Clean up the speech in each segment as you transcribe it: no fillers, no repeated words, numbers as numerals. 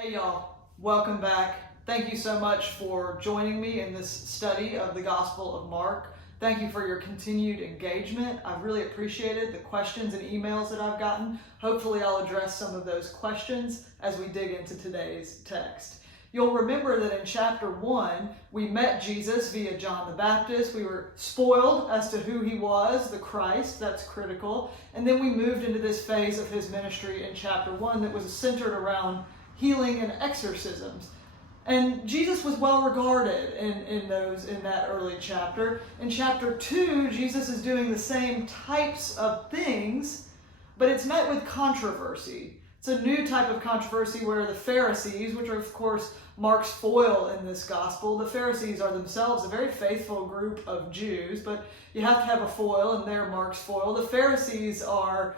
Hey y'all, welcome back. Thank you so much for joining me in this study of the Gospel of Mark. Thank you for your continued engagement. I've really appreciated the questions and emails that I've gotten. Hopefully I'll address some of those questions as we dig into today's text. You'll remember that in chapter 1, we met Jesus via John the Baptist. We were spoiled as to who he was, the Christ. That's critical. And then we moved into this phase of his ministry in chapter 1 that was centered around healing and exorcisms. And Jesus was well regarded in that early chapter. In chapter 2, Jesus is doing the same types of things, but it's met with controversy. It's a new type of controversy where the Pharisees, which are of course Mark's foil in this gospel, the Pharisees are themselves a very faithful group of Jews, but you have to have a foil, and they're Mark's foil. The Pharisees are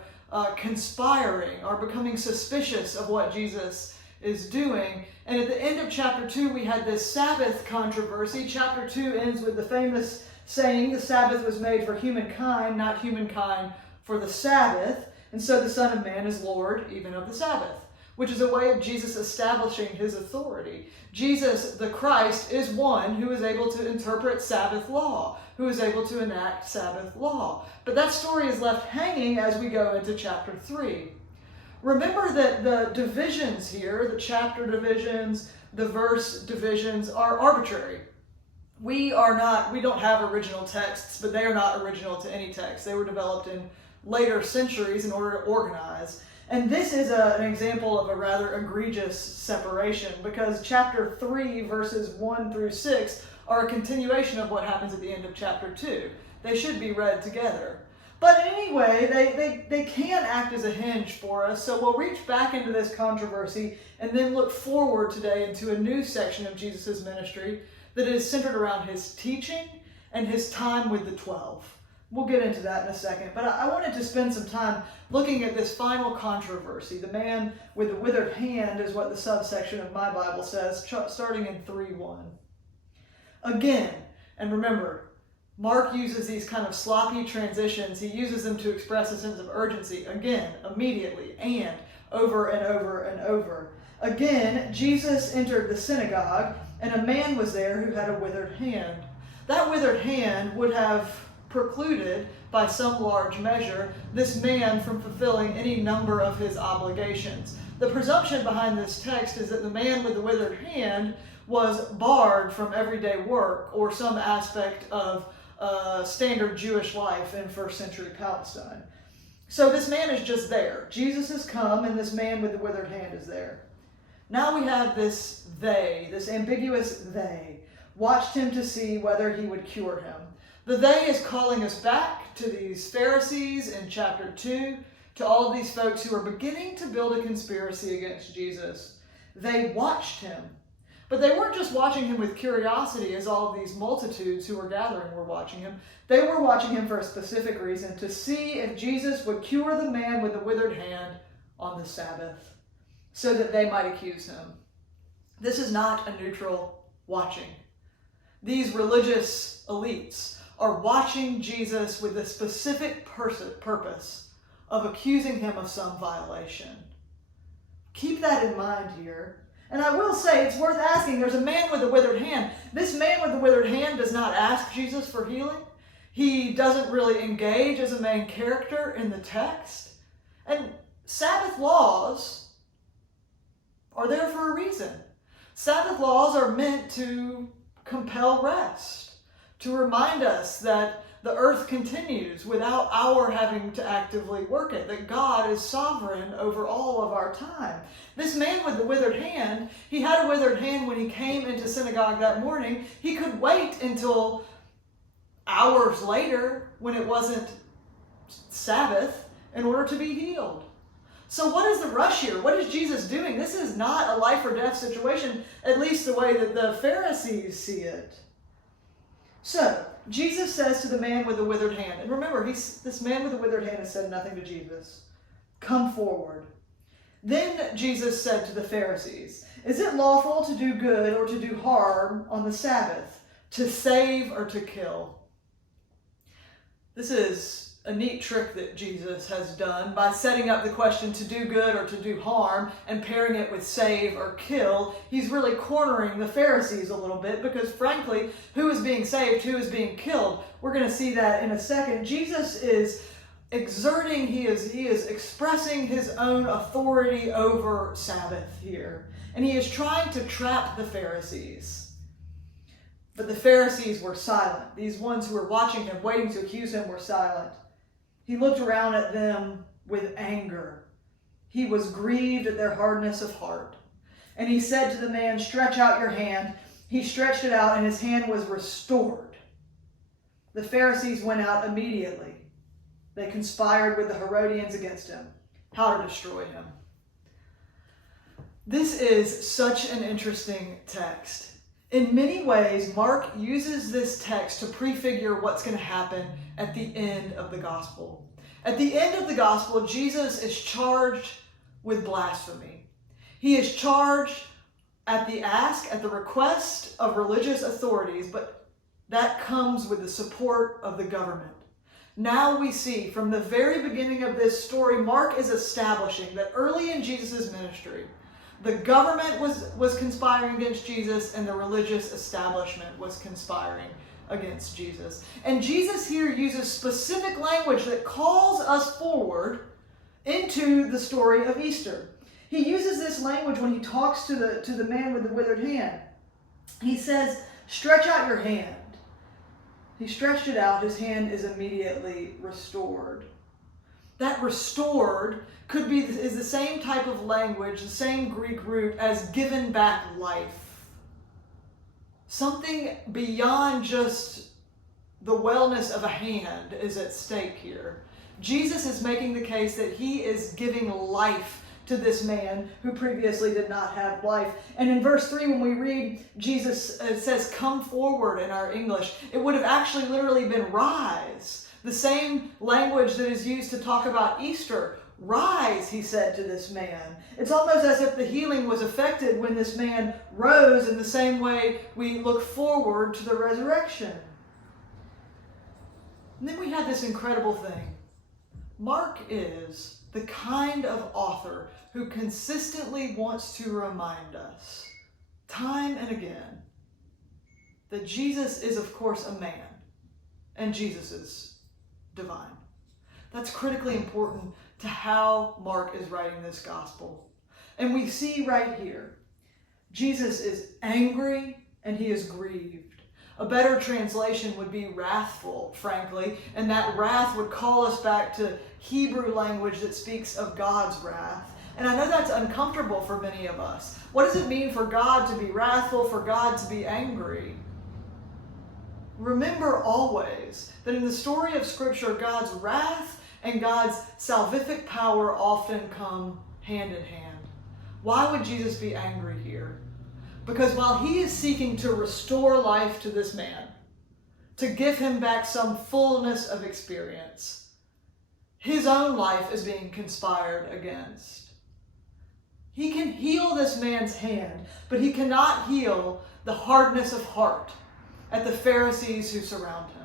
conspiring, are becoming suspicious of what Jesus is doing. And at the end of chapter 2, we had this Sabbath controversy. Chapter 2 ends with the famous saying, the Sabbath was made for humankind, not humankind for the Sabbath. And so the Son of Man is Lord even of the Sabbath, which is a way of Jesus establishing his authority. Jesus, the Christ, is one who is able to interpret Sabbath law, who is able to enact Sabbath law. But that story is left hanging as we go into chapter 3. Remember that the divisions here, the chapter divisions, the verse divisions, are arbitrary. We don't have original texts, but they are not original to any text. They were developed in later centuries in order to organize. And this is an example of a rather egregious separation, because chapter 3, verses 1 through 6 are a continuation of what happens at the end of chapter 2. They should be read together. But anyway, they can act as a hinge for us, so we'll reach back into this controversy and then look forward today into a new section of Jesus' ministry that is centered around his teaching and his time with the 12. We'll get into that in a second, but I wanted to spend some time looking at this final controversy. The man with the withered hand is what the subsection of my Bible says, starting in 3:1. Again, and remember, Mark uses these kind of sloppy transitions. He uses them to express a sense of urgency. Again, immediately, and over and over and over. Again, Jesus entered the synagogue, and a man was there who had a withered hand. That withered hand would have precluded, by some large measure, this man from fulfilling any number of his obligations. The presumption behind this text is that the man with the withered hand was barred from everyday work or some aspect of standard Jewish life in first century Palestine. So this man is just there. Jesus has come, and this man with the withered hand is there. Now we have this ambiguous they, watched him to see whether he would cure him. The they is calling us back to these Pharisees in chapter 2, to all of these folks who are beginning to build a conspiracy against Jesus. They watched him. But they weren't just watching him with curiosity, as all of these multitudes who were gathering were watching him. They were watching him for a specific reason, to see if Jesus would cure the man with the withered hand on the Sabbath, so that they might accuse him. This is not a neutral watching. These religious elites are watching Jesus with the specific purpose of accusing him of some violation. Keep that in mind here. And I will say, it's worth asking, there's a man with a withered hand. This man with the withered hand does not ask Jesus for healing. He doesn't really engage as a main character in the text. And Sabbath laws are there for a reason. Sabbath laws are meant to compel rest, to remind us that the earth continues without our having to actively work it, that God is sovereign over all of our time. This man with the withered hand, he had a withered hand when he came into synagogue that morning. He could wait until hours later, when it wasn't Sabbath, in order to be healed. So what is the rush here? What is Jesus doing? This is not a life or death situation, at least the way that the Pharisees see it. So, Jesus says to the man with the withered hand, and remember, this man with the withered hand has said nothing to Jesus. Come forward. Then Jesus said to the Pharisees, is it lawful to do good or to do harm on the Sabbath, to save or to kill? This is a neat trick that Jesus has done by setting up the question to do good or to do harm and pairing it with save or kill. He's really cornering the Pharisees a little bit because, frankly, who is being saved, who is being killed? We're going to see that in a second. Jesus is exerting, he is expressing his own authority over Sabbath here. And he is trying to trap the Pharisees. But the Pharisees were silent. These ones who were watching him, waiting to accuse him, were silent. He looked around at them with anger. He was grieved at their hardness of heart. And he said to the man, "Stretch out your hand." He stretched it out, and his hand was restored. The Pharisees went out immediately. They conspired with the Herodians against him, how to destroy him. This is such an interesting text. In many ways, Mark uses this text to prefigure what's going to happen at the end of the gospel. At the end of the gospel, Jesus is charged with blasphemy. He is charged at the request of religious authorities, but that comes with the support of the government. Now we see from the very beginning of this story, Mark is establishing that early in Jesus' ministry, the government was conspiring against Jesus and the religious establishment was conspiring against Jesus. And Jesus here uses specific language that calls us forward into the story of Easter. He uses this language when he talks to the man with the withered hand. He says, "Stretch out your hand." He stretched it out. His hand is immediately restored. That restored is the same type of language, the same Greek root as given back life. Something beyond just the wellness of a hand is at stake here. Jesus is making the case that he is giving life to this man who previously did not have life. And in verse 3, when we read Jesus, it says, "Come forward" in our English. It would have actually literally been rise. The same language that is used to talk about Easter. "Rise," he said to this man. It's almost as if the healing was effected when this man rose, in the same way we look forward to the resurrection. And then we have this incredible thing. Mark is the kind of author who consistently wants to remind us, time and again, that Jesus is, of course, a man, and Jesus is divine. That's critically important to how Mark is writing this gospel. And we see right here, Jesus is angry and he is grieved. A better translation would be wrathful, frankly, and that wrath would call us back to Hebrew language that speaks of God's wrath. And I know that's uncomfortable for many of us. What does it mean for God to be wrathful, for God to be angry? Remember always that in the story of Scripture, God's wrath and God's salvific power often come hand in hand. Why would Jesus be angry here? Because while he is seeking to restore life to this man, to give him back some fullness of experience, his own life is being conspired against. He can heal this man's hand, but he cannot heal the hardness of heart at the Pharisees who surround him.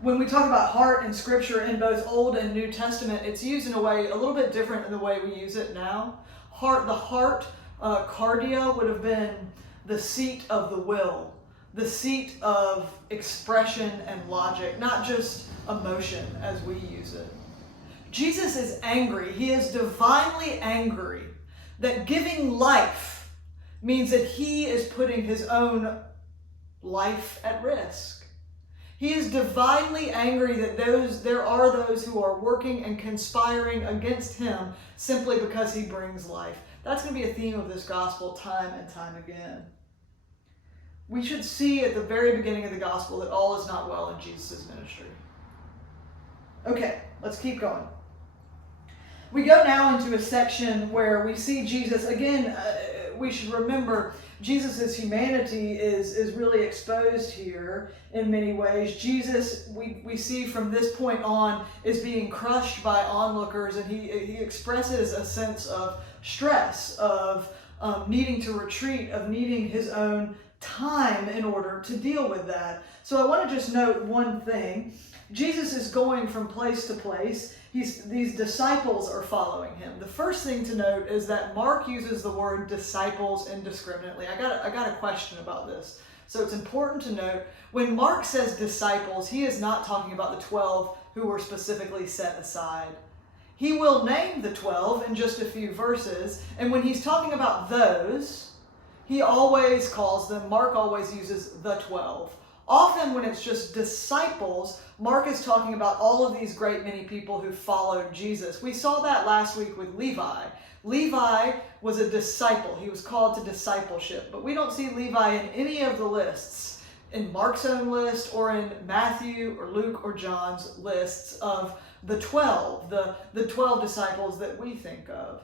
When we talk about heart in Scripture in both Old and New Testament, it's used in a way a little bit different than the way we use it now. The heart, cardia, would have been the seat of the will, the seat of expression and logic, not just emotion as we use it. Jesus is angry. He is divinely angry that giving life means that he is putting his own life at risk. He is divinely angry that there are those who are working and conspiring against him simply because he brings life. That's going to be a theme of this gospel time and time again. We should see at the very beginning of the gospel that all is not well in Jesus' ministry. Okay, let's keep going. We go now into a section where we see Jesus, again, we should remember Jesus' humanity is really exposed here in many ways. Jesus, we see from this point on, is being crushed by onlookers, and he expresses a sense of stress, of needing to retreat, of needing his own time in order to deal with that. So I want to just note one thing. Jesus is going from place to place. These disciples are following him. The first thing to note is that Mark uses the word disciples indiscriminately. I got a question about this. So it's important to note, when Mark says disciples, he is not talking about the 12 who were specifically set aside. He will name the 12 in just a few verses, and when he's talking about those, he always calls them, Mark always uses the 12. Often when it's just disciples, Mark is talking about all of these great many people who followed Jesus. We saw that last week with Levi. Levi was a disciple. He was called to discipleship, but we don't see Levi in any of the lists, in Mark's own list or in Matthew or Luke or John's lists of the 12, the 12 disciples that we think of.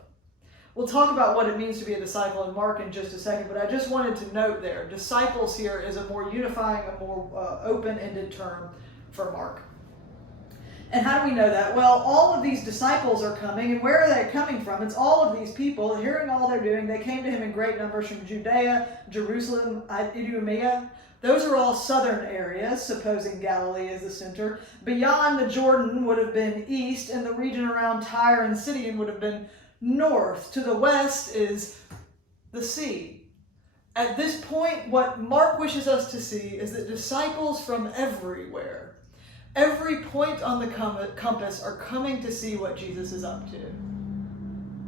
We'll talk about what it means to be a disciple in Mark in just a second, but I just wanted to note there, disciples here is a more unifying, a more open-ended term for Mark. And how do we know that? Well, all of these disciples are coming, and where are they coming from? It's all of these people, hearing all they're doing. They came to him in great numbers from Judea, Jerusalem, Idumea. Those are all southern areas, supposing Galilee is the center. Beyond the Jordan would have been east, and the region around Tyre and Sidon would have been north. To the west is the sea. At this point, what Mark wishes us to see is that disciples from everywhere, every point on the compass, are coming to see what Jesus is up to.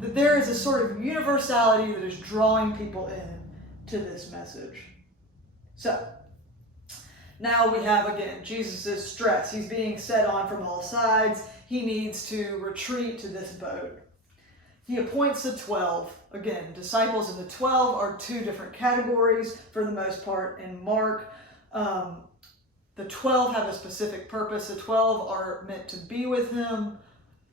That there is a sort of universality that is drawing people in to this message. So, now we have, again, Jesus' stress. He's being set on from all sides. He needs to retreat to this boat. He appoints the 12. Again, disciples and the 12 are two different categories for the most part in Mark. The 12 have a specific purpose. The 12 are meant to be with him,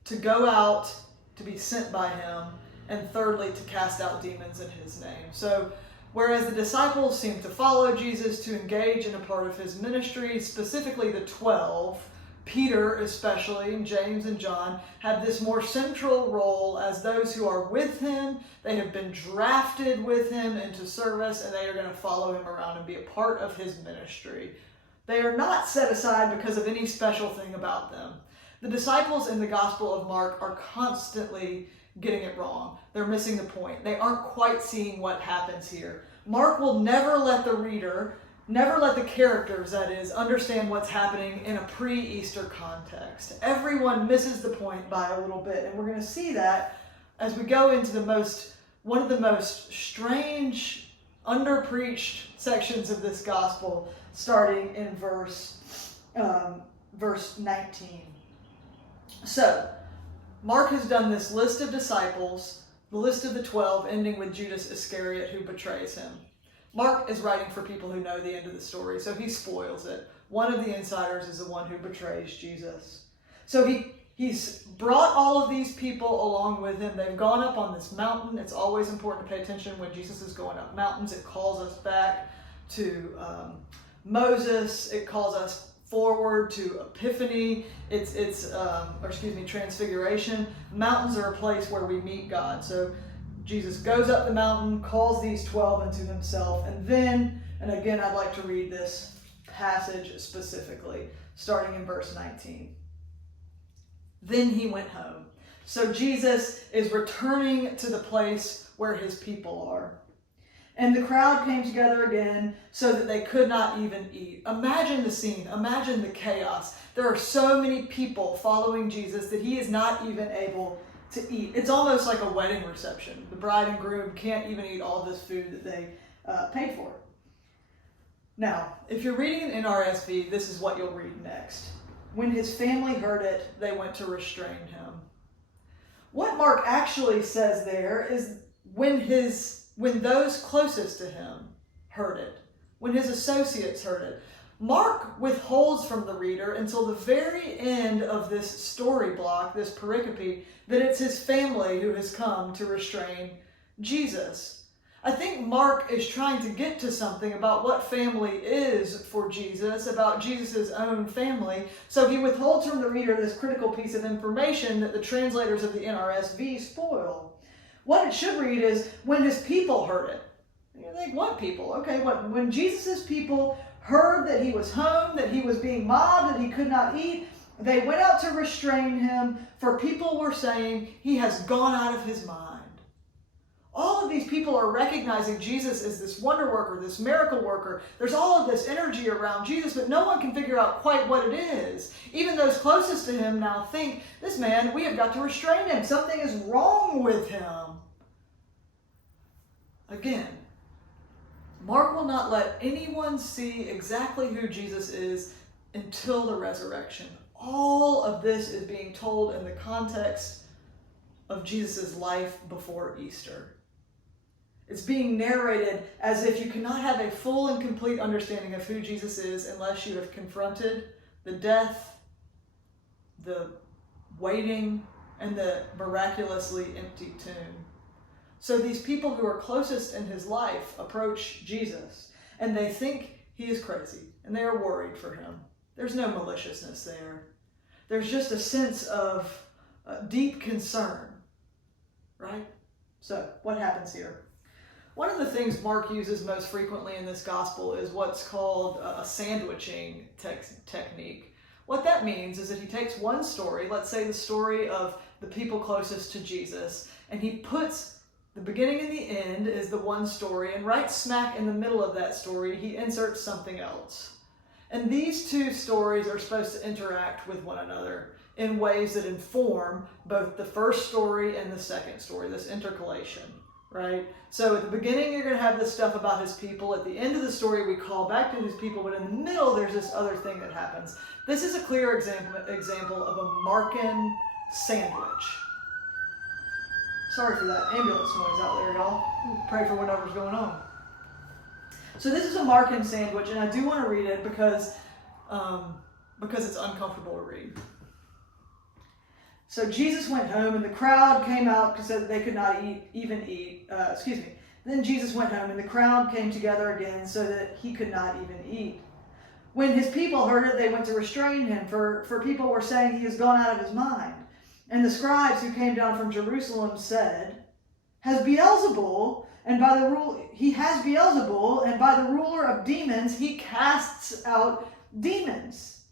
to go out, to be sent by him, and thirdly, to cast out demons in his name. So, whereas the disciples seem to follow Jesus, to engage in a part of his ministry, specifically the 12, Peter especially, and James and John, have this more central role as those who are with him. They have been drafted with him into service, and they are going to follow him around and be a part of his ministry. They are not set aside because of any special thing about them. The disciples in the Gospel of Mark are constantly getting it wrong. They're missing the point. They aren't quite seeing what happens here. Mark will never let the reader, never let the characters, that is, understand what's happening in a pre-Easter context. Everyone misses the point by a little bit, and we're going to see that as we go into one of the most strange, underpreached sections of this gospel, starting in verse 19. So, Mark has done this list of disciples, the list of the 12, ending with Judas Iscariot, who betrays him. Mark is writing for people who know the end of the story, so he spoils it. One of the insiders is the one who betrays Jesus. So he's brought all of these people along with him. They've gone up on this mountain. It's always important to pay attention when Jesus is going up mountains. It calls us back to Moses. It calls us forward to Epiphany. Transfiguration. Mountains are a place where we meet God. So Jesus goes up the mountain, calls these 12 into himself, and then, and again, I'd like to read this passage specifically, starting in verse 19. Then he went home. So Jesus is returning to the place where his people are. And the crowd came together again so that they could not even eat. Imagine the scene. Imagine the chaos. There are so many people following Jesus that he is not even able to eat. It's almost like a wedding reception. The bride and groom can't even eat all this food that they paid for. Now, if you're reading in NRSV, this is what you'll read next. When his family heard it, they went to restrain him. What Mark actually says there is when those closest to him heard it, when his associates heard it. Mark withholds from the reader until the very end of this story block, this pericope, that it's his family who has come to restrain Jesus. I think Mark is trying to get to something about what family is for Jesus, about Jesus' own family, so he withholds from the reader this critical piece of information that the translators of the NRSV spoil. What it should read is, when his people heard it. You think, what people? Okay, when Jesus' people heard that he was home, that he was being mobbed, that he could not eat, they went out to restrain him, for people were saying he has gone out of his mind. All of these people are recognizing Jesus as this wonder worker, this miracle worker. There's all of this energy around Jesus, but no one can figure out quite what it is. Even those closest to him now think, this man, we have got to restrain him. Something is wrong with him. Again, Mark will not let anyone see exactly who Jesus is until the resurrection. All of this is being told in the context of Jesus' life before Easter. It's being narrated as if you cannot have a full and complete understanding of who Jesus is unless you have confronted the death, the waiting, and the miraculously empty tomb. So these people who are closest in his life approach Jesus, and they think he is crazy, and they are worried for him. There's no maliciousness there. There's just a sense of deep concern, right? So what happens here? One of the things Mark uses most frequently in this gospel is what's called a sandwiching technique. What that means is that he takes one story, let's say the story of the people closest to Jesus, and he puts the beginning and the end is the one story, and right smack in the middle of that story, he inserts something else. And these two stories are supposed to interact with one another in ways that inform both the first story and the second story, this intercalation, right? So at the beginning, you're going to have this stuff about his people. At the end of the story, we call back to his people, but in the middle, there's this other thing that happens. This is a clear example of a Markan sandwich. Sorry for that ambulance noise out there, y'all. Pray for whatever's going on. So this is a Markan sandwich, and I do want to read it because it's uncomfortable to read. So Jesus went home, and the crowd came out because they could not even eat. Then Jesus went home, and the crowd came together again so that he could not even eat. When his people heard it, they went to restrain him, for people were saying he has gone out of his mind. And the scribes who came down from Jerusalem said, He has Beelzebul, and by the ruler of demons he casts out demons.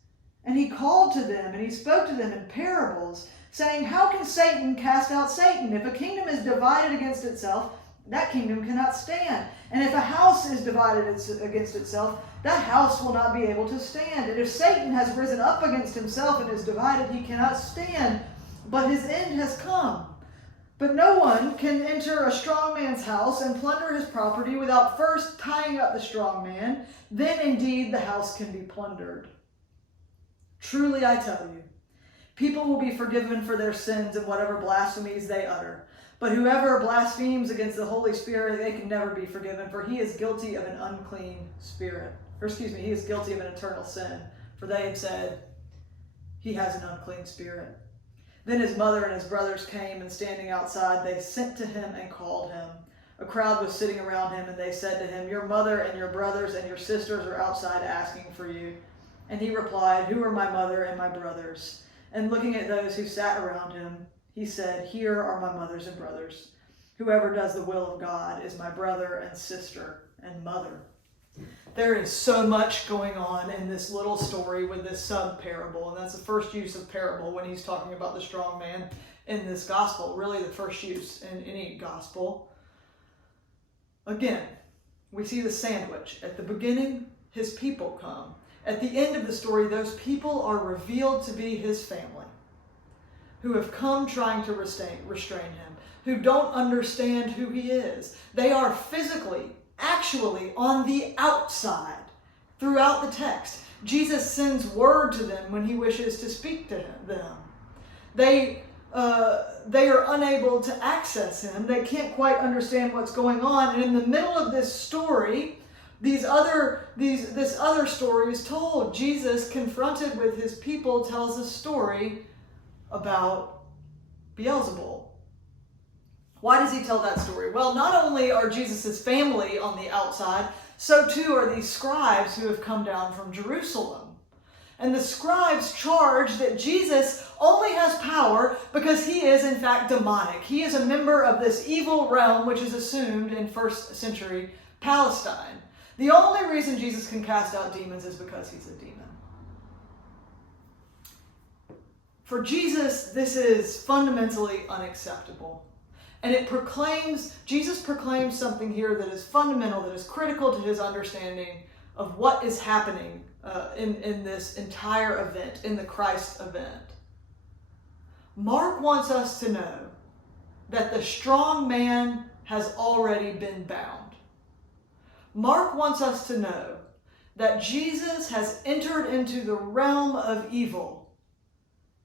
And he called to them, and he spoke to them in parables, saying, How can Satan cast out Satan? If a kingdom is divided against itself, that kingdom cannot stand. And if a house is divided against itself, that house will not be able to stand. And if Satan has risen up against himself and is divided, he cannot stand, but his end has come. But no one can enter a strong man's house and plunder his property without first tying up the strong man. Then indeed the house can be plundered. Truly I tell you, people will be forgiven for their sins and whatever blasphemies they utter. But whoever blasphemes against the Holy Spirit, they can never be forgiven, for he is guilty of an unclean spirit. He is guilty of an eternal sin, for they have said, he has an unclean spirit. Then his mother and his brothers came, and standing outside, they sent to him and called him. A crowd was sitting around him, and they said to him, Your mother and your brothers and your sisters are outside asking for you. And he replied, Who are my mother and my brothers? And looking at those who sat around him, he said, Here are my mothers and brothers. Whoever does the will of God is my brother and sister and mother. There is so much going on in this little story with this sub-parable, and that's the first use of parable when he's talking about the strong man in this gospel, really the first use in any gospel. Again, we see the sandwich. At the beginning, his people come. At the end of the story, those people are revealed to be his family, who have come trying to restrain him, who don't understand who he is. They are physically, actually on the outside throughout the text. Jesus sends word to them when he wishes to speak to them. They are unable to access him. They can't quite understand what's going on. And in the middle of this story, this other story is told. Jesus, confronted with his people, tells a story about Beelzebul. Why does he tell that story? Well, not only are Jesus' family on the outside, so too are these scribes who have come down from Jerusalem. And the scribes charge that Jesus only has power because he is in fact demonic. He is a member of this evil realm which is assumed in first century Palestine. The only reason Jesus can cast out demons is because he's a demon. For Jesus, this is fundamentally unacceptable. And Jesus proclaims something here that is fundamental, that is critical to his understanding of what is happening in this entire event, in the Christ event. Mark wants us to know that the strong man has already been bound. Mark wants us to know that Jesus has entered into the realm of evil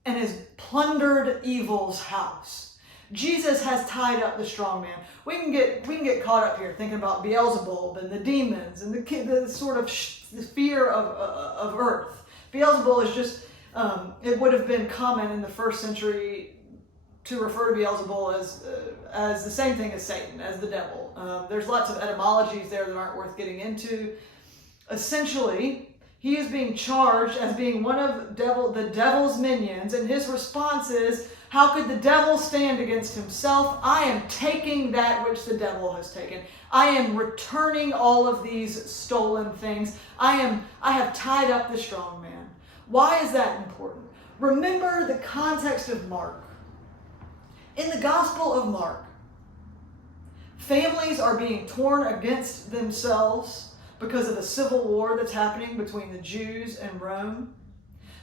and has plundered evil's house. Jesus has tied up the strong man. We can get caught up here thinking about Beelzebul and the demons and the sort of the fear of earth. Beelzebul is just, it would have been common in the first century to refer to Beelzebul as the same thing as Satan, as the devil. There's lots of etymologies there that aren't worth getting into. Essentially, he is being charged as being one of the devil's minions, and his response is, how could the devil stand against himself? I am taking that which the devil has taken. I am returning all of these stolen things. I have tied up the strong man. Why is that important? Remember the context of Mark. In the Gospel of Mark, families are being torn against themselves because of a civil war that's happening between the Jews and Rome.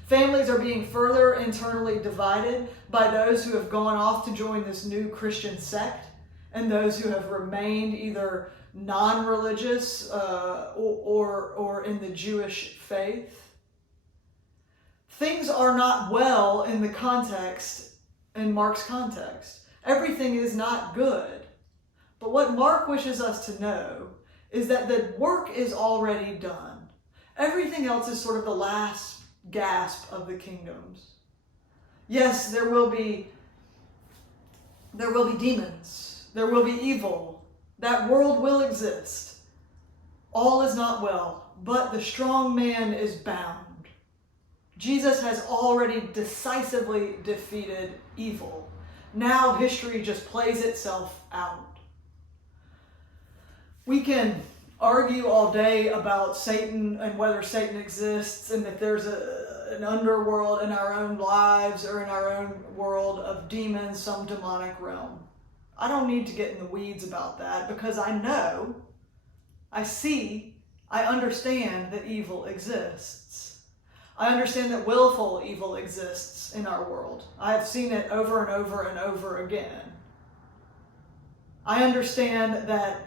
Families are being further internally divided by those who have gone off to join this new Christian sect and those who have remained either non-religious or in the Jewish faith. Things are not well in the context, in Mark's context. Everything is not good. But what Mark wishes us to know is that the work is already done. Everything else is sort of the last gasp of the kingdoms. Yes, there will be demons. There will be evil. That world will exist. All is not well, but the strong man is bound. Jesus has already decisively defeated evil. Now history just plays itself out. We can argue all day about Satan and whether Satan exists and if there's an underworld in our own lives or in our own world of demons, some demonic realm. I don't need to get in the weeds about that because I know, I see, I understand that evil exists. I understand that willful evil exists in our world. I have seen it over and over and over again. I understand that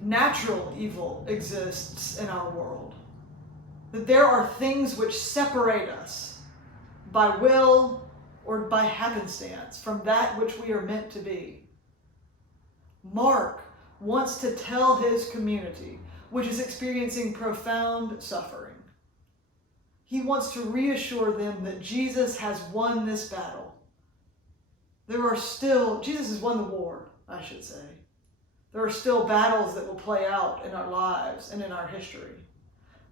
natural evil exists in our world. That there are things which separate us by will or by happenstance from that which we are meant to be. Mark wants to tell his community, which is experiencing profound suffering. He wants to reassure them that Jesus has won this battle. Jesus has won the war, I should say. There are still battles that will play out in our lives and in our history.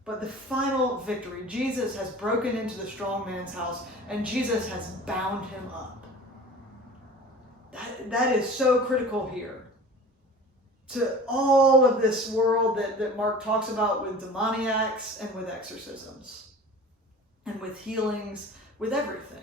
But the final victory, Jesus has broken into the strong man's house and Jesus has bound him up. That is so critical here to all of this world that Mark talks about with demoniacs and with exorcisms and with healings, with everything.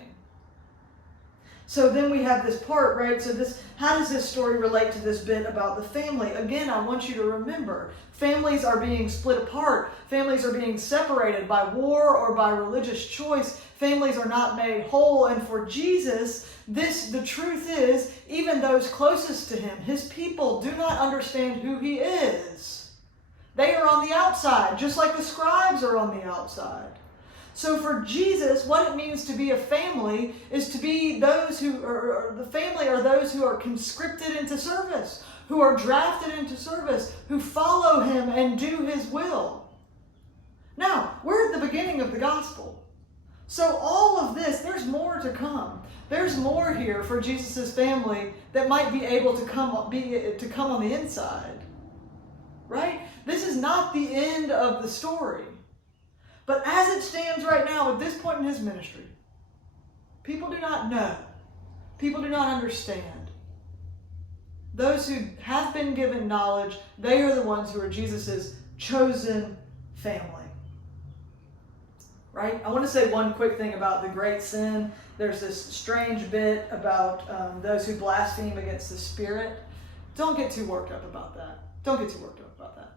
So then we have this part, right? So how does this story relate to this bit about the family? Again, I want you to remember, families are being split apart. Families are being separated by war or by religious choice. Families are not made whole. And for Jesus, the truth is, even those closest to him, his people, do not understand who he is. They are on the outside, just like the scribes are on the outside. So for Jesus, what it means to be a family is to be those who are, the family are those who are conscripted into service, who are drafted into service, who follow him and do his will. Now, we're at the beginning of the gospel. So all of this, there's more to come. There's more here for Jesus' family that might be able to come on the inside. Right? This is not the end of the story. But as it stands right now, at this point in his ministry, people do not know. People do not understand. those who have been given knowledge, they are the ones who are Jesus' chosen family. Right? I want to say one quick thing about the great sin. There's this strange bit about those who blaspheme against the Spirit. Don't get too worked up about that. Don't get too worked up about that.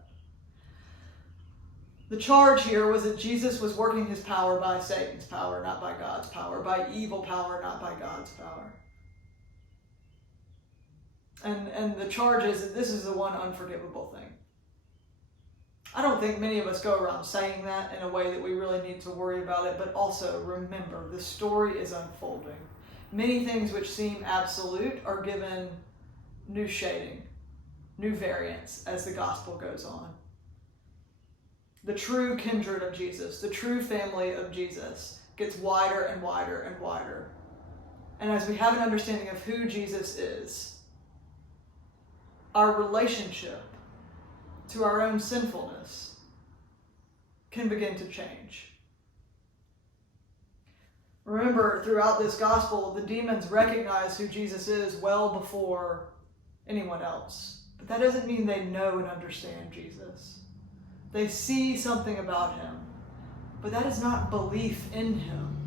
The charge here was that Jesus was working his power by Satan's power, not by God's power, by evil power, not by God's power. And the charge is that this is the one unforgivable thing. I don't think many of us go around saying that in a way that we really need to worry about it, but also remember, the story is unfolding. Many things which seem absolute are given new shading, new variants as the gospel goes on. The true kindred of Jesus, the true family of Jesus gets wider and wider and wider. And as we have an understanding of who Jesus is, our relationship to our own sinfulness can begin to change. Remember, throughout this gospel, the demons recognize who Jesus is well before anyone else. But that doesn't mean they know and understand Jesus. They see something about him, but that is not belief in him.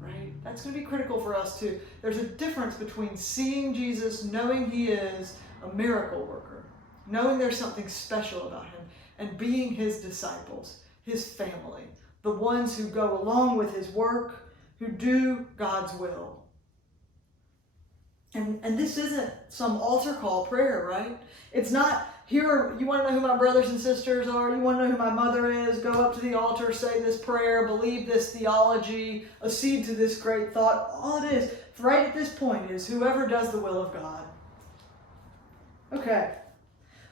Right? That's going to be critical for us too. There's a difference between seeing Jesus, knowing he is a miracle worker, knowing there's something special about him, and being his disciples, his family, the ones who go along with his work, who do God's will. And this isn't some altar call prayer, right? It's not, here, you want to know who my brothers and sisters are? You want to know who my mother is? Go up to the altar, say this prayer, believe this theology, accede to this great thought. All it is, right at this point, is whoever does the will of God. Okay.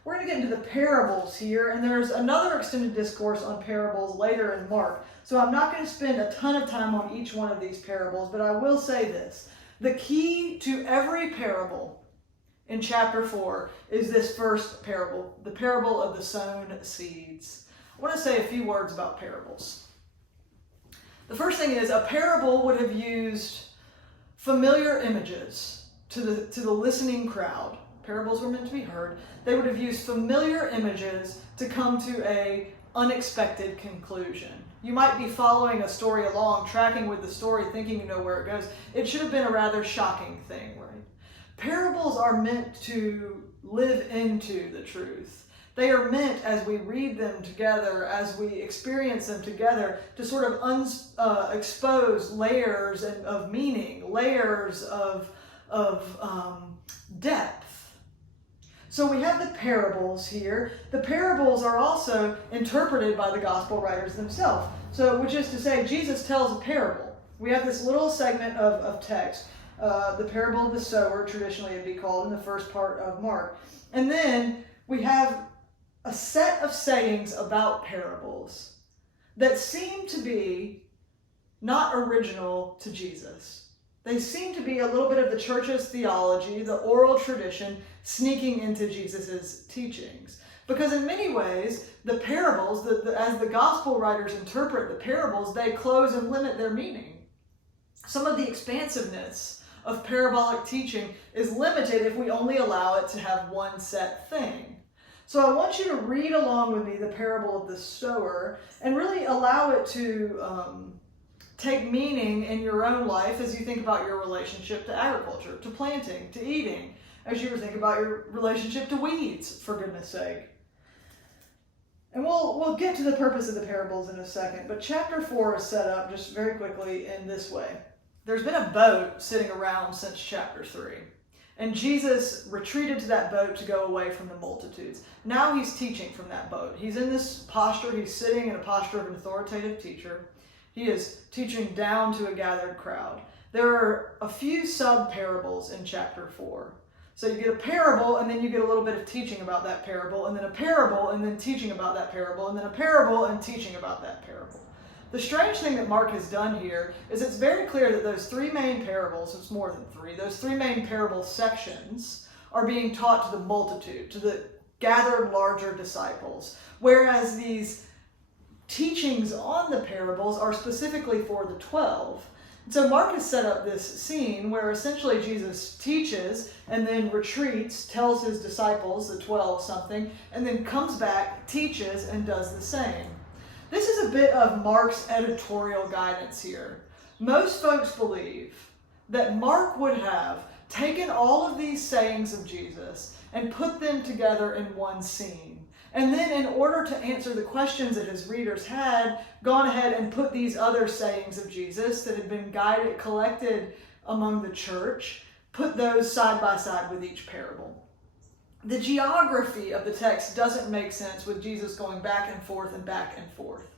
We're going to get into the parables here, and there's another extended discourse on parables later in Mark. So I'm not going to spend a ton of time on each one of these parables, but I will say this. The key to every parable in chapter 4 is this first parable, the parable of the sown seeds. I want to say a few words about parables. The first thing is, a parable would have used familiar images to the listening crowd. Parables were meant to be heard. They would have used familiar images to come to an unexpected conclusion. You might be following a story along, tracking with the story, thinking you know where it goes. It should have been a rather shocking thing, right? Parables are meant to live into the truth. They are meant, as we read them together, as we experience them together, to sort of expose layers of meaning, layers of depth. So we have the parables here. The parables are also interpreted by the gospel writers themselves. So, which is to say, Jesus tells a parable. We have this little segment of text, the parable of the sower, traditionally it'd be called, in the first part of Mark. And then we have a set of sayings about parables that seem to be not original to Jesus. They seem to be a little bit of the church's theology, the oral tradition, sneaking into Jesus' teachings. Because in many ways, the parables, as the gospel writers interpret the parables, they close and limit their meaning. Some of the expansiveness of parabolic teaching is limited if we only allow it to have one set thing. So I want you to read along with me the parable of the sower and really allow it to take meaning in your own life as you think about your relationship to agriculture, to planting, to eating, as you think about your relationship to weeds, for goodness sake. And we'll get to the purpose of the parables in a second, but chapter 4 is set up just very quickly in this way. There's been a boat sitting around since chapter 3, and Jesus retreated to that boat to go away from the multitudes. Now he's teaching from that boat. He's in this posture, he's sitting in a posture of an authoritative teacher. He is teaching down to a gathered crowd. There are a few sub-parables in chapter 4. So you get a parable, and then you get a little bit of teaching about that parable, and then a parable, and then teaching about that parable, and then a parable, and teaching about that parable. The strange thing that Mark has done here is it's very clear that those three main parables, it's more than three, those three main parable sections are being taught to the multitude, to the gathered larger disciples, whereas these teachings on the parables are specifically for the 12. So Mark has set up this scene where essentially Jesus teaches and then retreats, tells his disciples, the 12 something, and then comes back, teaches, and does the same. This is a bit of Mark's editorial guidance here. Most folks believe that Mark would have taken all of these sayings of Jesus and put them together in one scene. And then in order to answer the questions that his readers had, gone ahead and put these other sayings of Jesus that had been collected among the church, put those side by side with each parable. The geography of the text doesn't make sense with Jesus going back and forth and back and forth.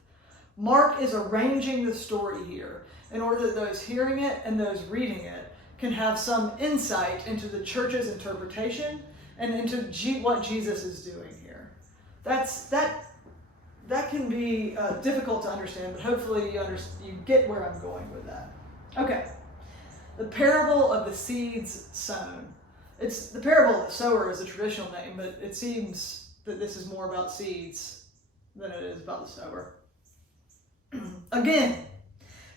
Mark is arranging the story here in order that those hearing it and those reading it can have some insight into the church's interpretation and into what Jesus is doing here. That can be difficult to understand, but hopefully you get where I'm going with that. Okay, the parable of the seeds sown. It's the parable of the sower is a traditional name, but it seems that this is more about seeds than it is about the sower. Again,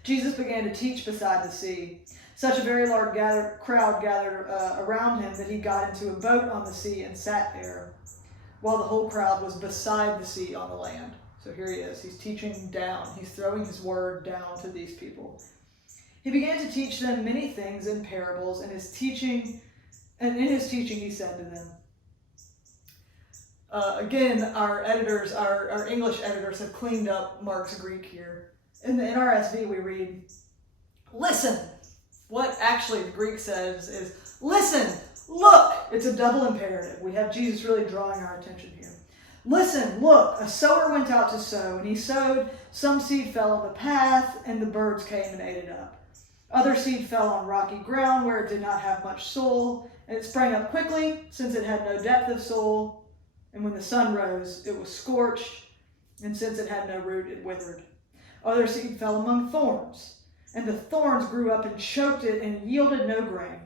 Jesus began to teach beside the sea. Such a very large crowd gathered around him that he got into a boat on the sea and sat there, while the whole crowd was beside the sea on the land. So here he is. He's teaching down. He's throwing his word down to these people. He began to teach them many things in parables, and in his teaching he said to them. Again, our English editors have cleaned up Mark's Greek here. In the NRSV we read, listen. What actually the Greek says is, listen, look. It's a double imperative. We have Jesus really drawing our attention here. Listen, look, a sower went out to sow, and he sowed. Some seed fell on the path, and the birds came and ate it up. Other seed fell on rocky ground where it did not have much soil, and it sprang up quickly, since it had no depth of soil. And when the sun rose, it was scorched, and since it had no root, it withered. Other seed fell among thorns, and the thorns grew up and choked it and yielded no grain.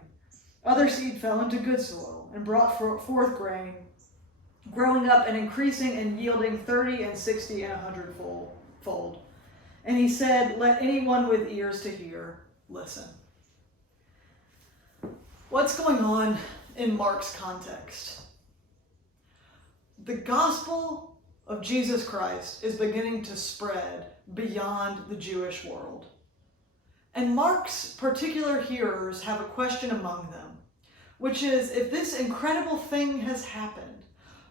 Other seed fell into good soil and brought forth grain, growing up and increasing and yielding 30 and 60 and 100-fold. And he said, let anyone with ears to hear listen. What's going on in Mark's context? The gospel of Jesus Christ is beginning to spread beyond the Jewish world. And Mark's particular hearers have a question among them, which is, if this incredible thing has happened,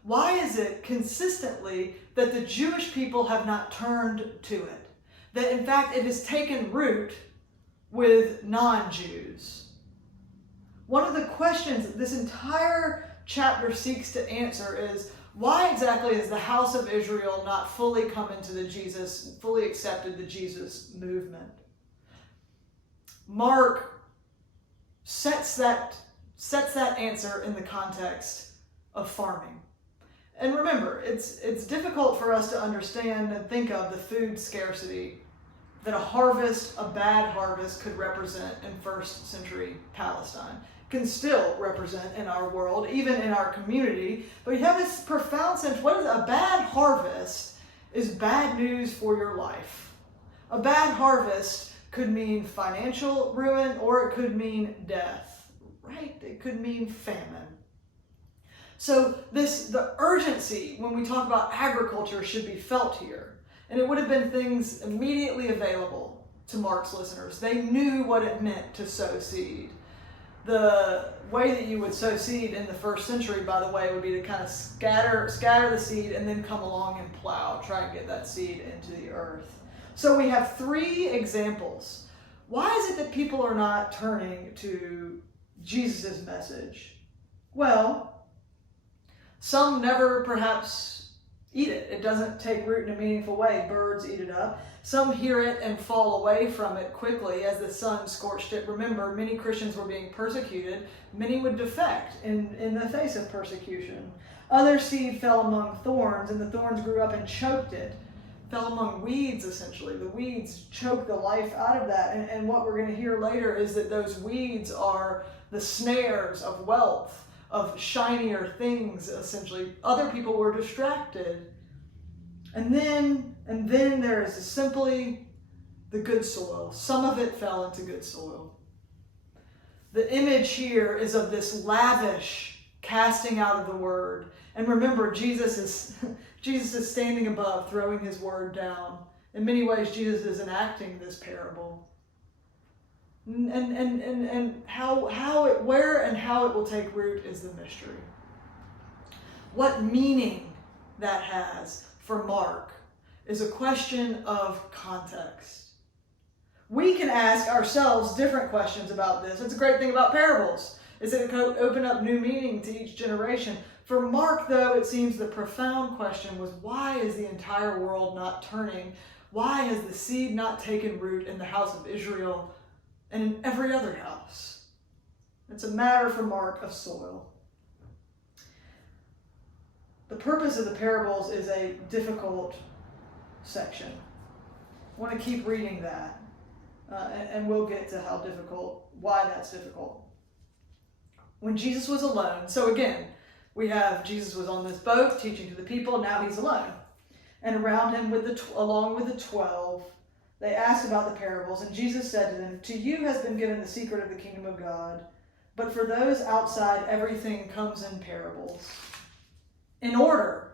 why is it consistently that the Jewish people have not turned to it? That in fact it has taken root with non-Jews? One of the questions that this entire chapter seeks to answer is, why exactly has the house of Israel not fully fully accepted the Jesus movement? Mark sets that answer in the context of farming. And remember, it's difficult for us to understand and think of the food scarcity that a bad harvest could represent in first century Palestine. It can still represent in our world, even in our community. But you have this profound sense, a bad harvest is bad news for your life. A bad harvest could mean financial ruin, or it could mean death, right? It could mean famine. So the urgency when we talk about agriculture should be felt here. And it would have been things immediately available to Mark's listeners. They knew what it meant to sow seed. The way that you would sow seed in the first century, by the way, would be to kind of scatter the seed and then come along and plow, try and get that seed into the earth. So we have 3 examples. Why is it that people are not turning to Jesus' message? Well, some never perhaps eat it. It doesn't take root in a meaningful way. Birds eat it up. Some hear it and fall away from it quickly as the sun scorched it. Remember, many Christians were being persecuted. Many would defect in the face of persecution. Other seed fell among thorns, and the thorns grew up and choked it. Fell among weeds, essentially. The weeds choke the life out of that. And what we're going to hear later is that those weeds are the snares of wealth, of shinier things, essentially. Other people were distracted. And then there is simply the good soil. Some of it fell into good soil. The image here is of this lavish casting out of the word. And remember, Jesus is standing above, throwing his word down. In many ways, Jesus is enacting this parable. And where and how it will take root is the mystery. What meaning that has for Mark is a question of context. We can ask ourselves different questions about this. It's a great thing about parables, is that it can open up new meaning to each generation. For Mark, though, it seems the profound question was, why is the entire world not turning? Why has the seed not taken root in the house of Israel and in every other house? It's a matter for Mark of soil. The purpose of the parables is a difficult section. I want to keep reading that, and we'll get to how difficult, why that's difficult. When Jesus was alone, so again, we have Jesus was on this boat teaching to the people, now he's alone. And around him, along with the 12, they asked about the parables, and Jesus said to them, "To you has been given the secret of the kingdom of God, but for those outside, everything comes in parables, in order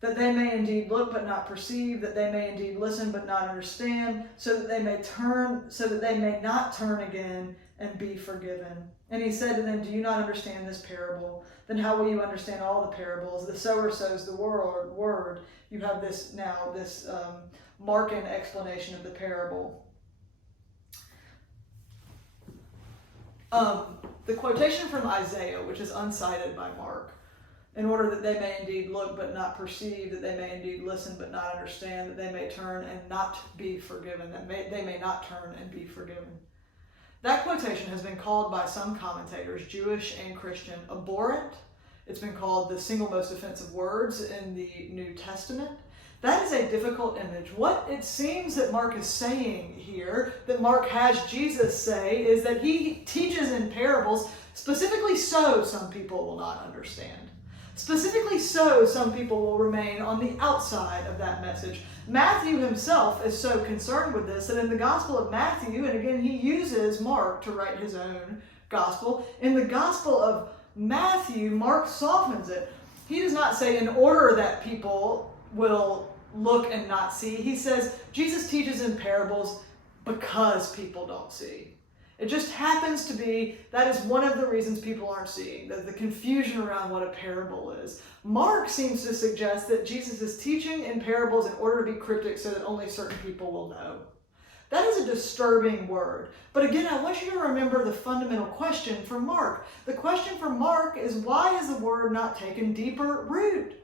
that they may indeed look but not perceive, that they may indeed listen but not understand, so that they may not turn again and be forgiven." And he said to them, "Do you not understand this parable? Then how will you understand all the parables? The sower sows the word." You have this Markan explanation of the parable. The quotation from Isaiah, which is uncited by Mark, in order that they may indeed look but not perceive, that they may indeed listen but not understand, that they may turn and not be forgiven, they may not turn and be forgiven. That quotation has been called by some commentators, Jewish and Christian, abhorrent. It's been called the single most offensive words in the New Testament. That is a difficult image. What it seems that Mark is saying here, that Mark has Jesus say, is that he teaches in parables, specifically so some people will not understand. Specifically so some people will remain on the outside of that message. Matthew himself is so concerned with this that in the Gospel of Matthew, and again he uses Mark to write his own gospel, in the Gospel of Matthew, Mark softens it. He does not say in order that people will look and not see. He says Jesus teaches in parables because people don't see. It just happens to be that is one of the reasons people aren't seeing, the confusion around what a parable is. Mark seems to suggest that Jesus is teaching in parables in order to be cryptic so that only certain people will know. That is a disturbing word. But again, I want you to remember the fundamental question for Mark. The question for Mark is, why has the word not taken deeper root?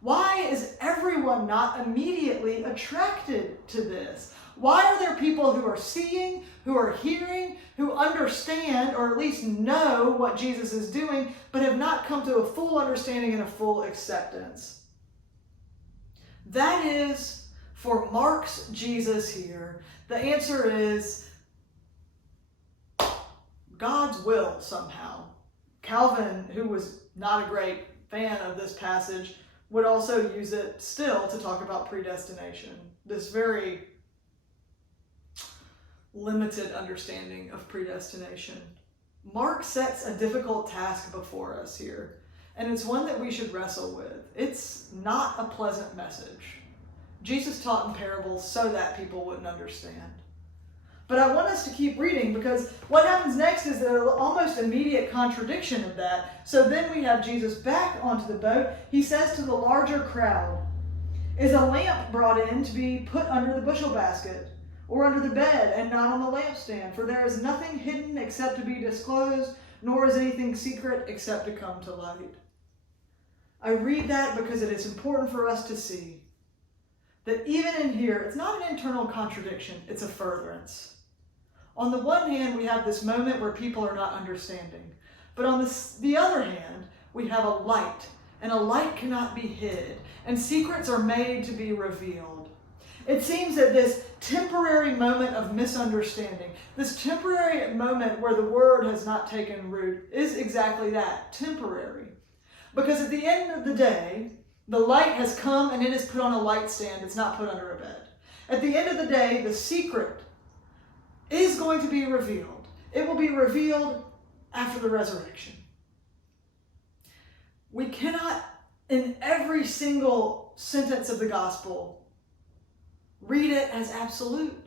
Why is everyone not immediately attracted to this? Why are there people who are seeing, who are hearing, who understand or at least know what Jesus is doing, but have not come to a full understanding and a full acceptance? That is, for Mark's Jesus here, the answer is God's will somehow. Calvin, who was not a great fan of this passage, would also use it still to talk about predestination. This very limited understanding of predestination. Mark sets a difficult task before us here, and it's one that we should wrestle with. It's not a pleasant message. Jesus taught in parables so that people wouldn't understand. But I want us to keep reading, because what happens next is an almost immediate contradiction of that. So then we have Jesus back onto the boat. He says to the larger crowd, "Is a lamp brought in to be put under the bushel basket, or under the bed, and not on the lampstand? For there is nothing hidden except to be disclosed, nor is anything secret except to come to light." I read that because it is important for us to see that even in here, it's not an internal contradiction, it's a furtherance. On the one hand, we have this moment where people are not understanding. But on the other hand, we have a light, and a light cannot be hid, and secrets are made to be revealed. It seems that this temporary moment of misunderstanding, this temporary moment where the word has not taken root, is exactly that, temporary. Because at the end of the day, the light has come and it is put on a light stand. It's not put under a bed. At the end of the day, the secret is going to be revealed. It will be revealed after the resurrection. We cannot, in every single sentence of the gospel, read it as absolute,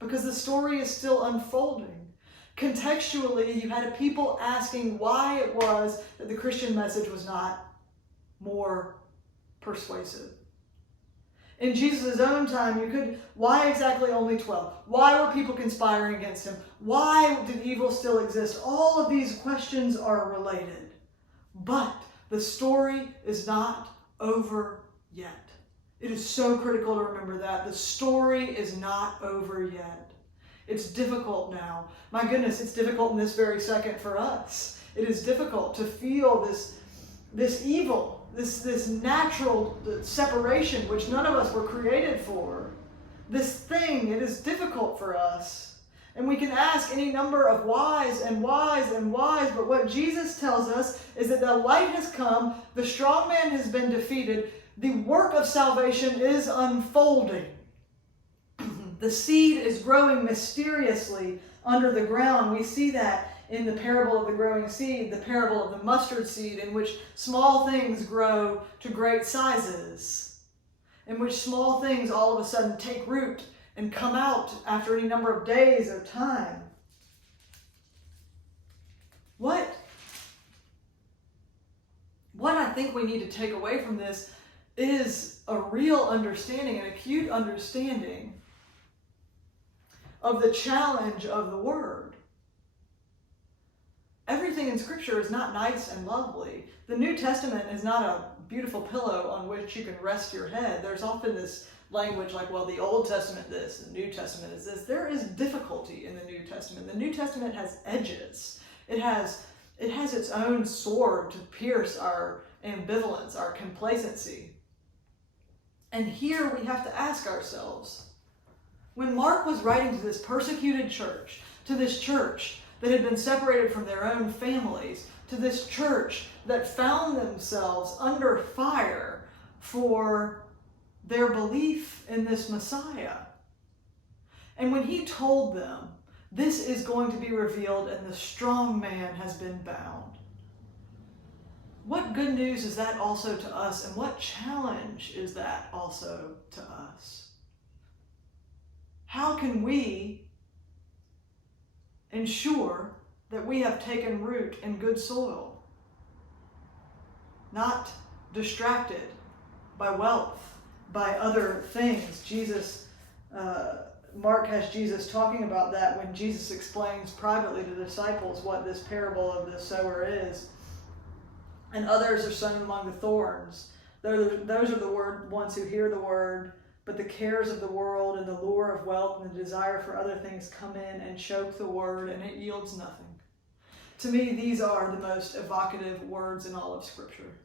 because the story is still unfolding. Contextually, you had a people asking why it was that the Christian message was not more persuasive. In Jesus' own time, why exactly only 12? Why were people conspiring against him? Why did evil still exist? All of these questions are related. But the story is not over yet. It is so critical to remember that. The story is not over yet. It's difficult now. My goodness, it's difficult in this very second for us. It is difficult to feel this evil, this natural separation which none of us were created for. This thing, it is difficult for us. And we can ask any number of whys and whys and whys, but what Jesus tells us is that the light has come, the strong man has been defeated, the work of salvation is unfolding. The seed is growing mysteriously under the ground. We see that in the parable of the growing seed, the parable of the mustard seed, in which small things grow to great sizes, in which small things all of a sudden take root and come out after any number of days or time. What I think we need to take away from this is a real understanding, an acute understanding of the challenge of the Word. Everything in Scripture is not nice and lovely. The New Testament is not a beautiful pillow on which you can rest your head. There's often this language like, well, the Old Testament this, the New Testament is this. There is difficulty in the New Testament. The New Testament has edges. It has its own sword to pierce our ambivalence, our complacency. And here we have to ask ourselves, when Mark was writing to this persecuted church, to this church that had been separated from their own families, to this church that found themselves under fire for their belief in this Messiah. And when he told them, this is going to be revealed and the strong man has been bound. What good news is that also to us, and what challenge is that also to us? How can we ensure that we have taken root in good soil, not distracted by wealth, by other things? Mark has Jesus talking about that when Jesus explains privately to the disciples what this parable of the sower is. And others are sown among the thorns. Those are the ones who hear the word, but the cares of the world and the lure of wealth and the desire for other things come in and choke the word, and it yields nothing. To me, these are the most evocative words in all of Scripture.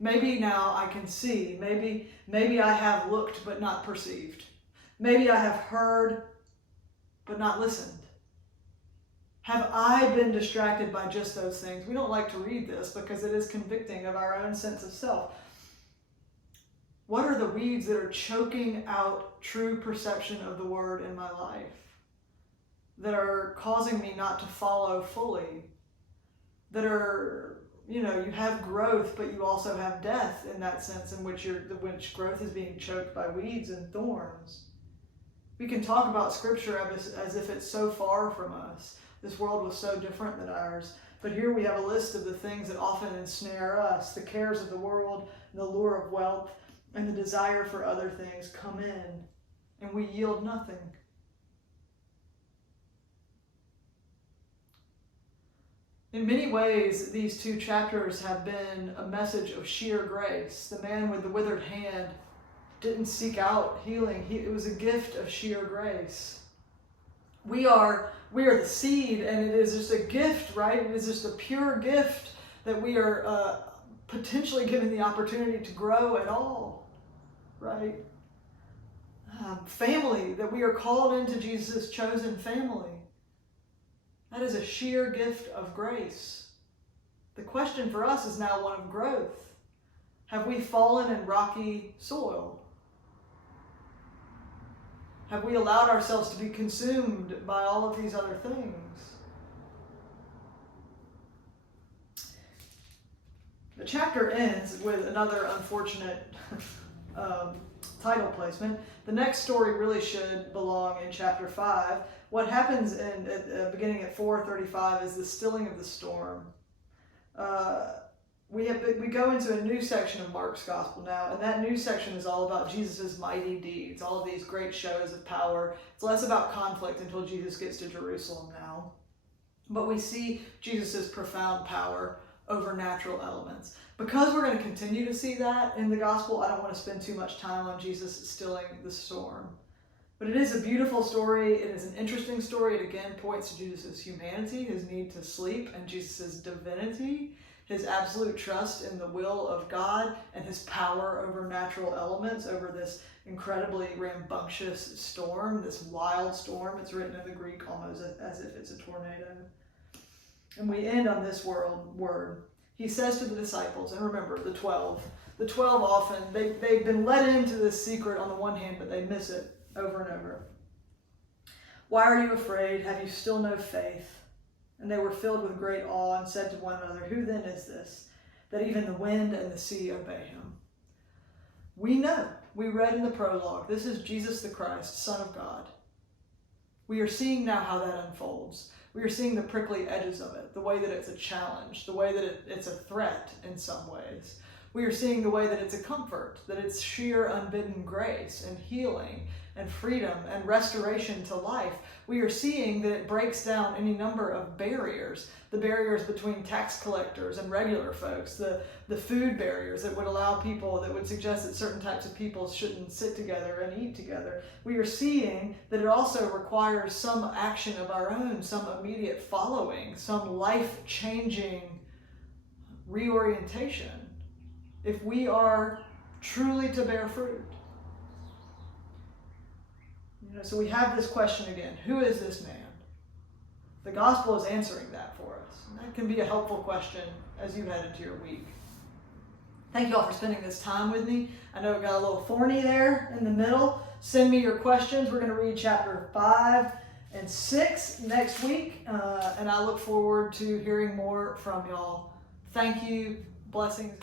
Maybe now I can see, maybe I have looked but not perceived. Maybe I have heard but not listened. Have I been distracted by just those things? We don't like to read this because it is convicting of our own sense of self. What are the weeds that are choking out true perception of the word in my life? That are causing me not to follow fully? That are, you have growth, but you also have death in that sense in which growth is being choked by weeds and thorns. We can talk about Scripture as if it's so far from us. This world was so different than ours. But here we have a list of the things that often ensnare us. The cares of the world, the lure of wealth, and the desire for other things come in, and we yield nothing. In many ways, these two chapters have been a message of sheer grace. The man with the withered hand didn't seek out healing. It was a gift of sheer grace. We are the seed, and it is just a gift, right? It is just a pure gift that we are potentially given the opportunity to grow at all, right? Family, that we are called into Jesus' chosen family. That is a sheer gift of grace. The question for us is now one of growth. Have we fallen in rocky soil? Have we allowed ourselves to be consumed by all of these other things? The chapter ends with another unfortunate title placement. The next story really should belong in chapter 5. What happens beginning at 4:35 is the stilling of the storm. We go into a new section of Mark's gospel now, and that new section is all about Jesus' mighty deeds, all of these great shows of power. It's less about conflict until Jesus gets to Jerusalem now. But we see Jesus' profound power over natural elements. Because we're going to continue to see that in the gospel, I don't want to spend too much time on Jesus stilling the storm. But it is a beautiful story. It is an interesting story. It again points to Jesus' humanity, his need to sleep, and Jesus' divinity, his absolute trust in the will of God, and his power over natural elements, over this incredibly rambunctious storm, this wild storm. It's written in the Greek almost as if it's a tornado. And we end on this word. He says to the disciples, and remember, the 12 often, they've been let into this secret on the one hand, but they miss it over and over. Why are you afraid? Have you still no faith? And they were filled with great awe and said to one another, who then is this, that even the wind and the sea obey him? We know, we read in the prologue, this is Jesus the Christ, Son of God. We are seeing now how that unfolds. We are seeing the prickly edges of it, the way that it's a challenge, the way that it's a threat in some ways. We are seeing the way that it's a comfort, that it's sheer unbidden grace and healing and freedom and restoration to life. We are seeing that it breaks down any number of barriers, the barriers between tax collectors and regular folks, the food barriers that would allow people, that would suggest that certain types of people shouldn't sit together and eat together. We are seeing that it also requires some action of our own, some immediate following, some life-changing reorientation, if we are truly to bear fruit. So we have this question again, who is this man? The gospel is answering that for us. And that can be a helpful question as you head into your week. Thank you all for spending this time with me. I know it got a little thorny there in the middle. Send me your questions. We're going to read chapter 5 and 6 next week. And I look forward to hearing more from y'all. Thank you. Blessings.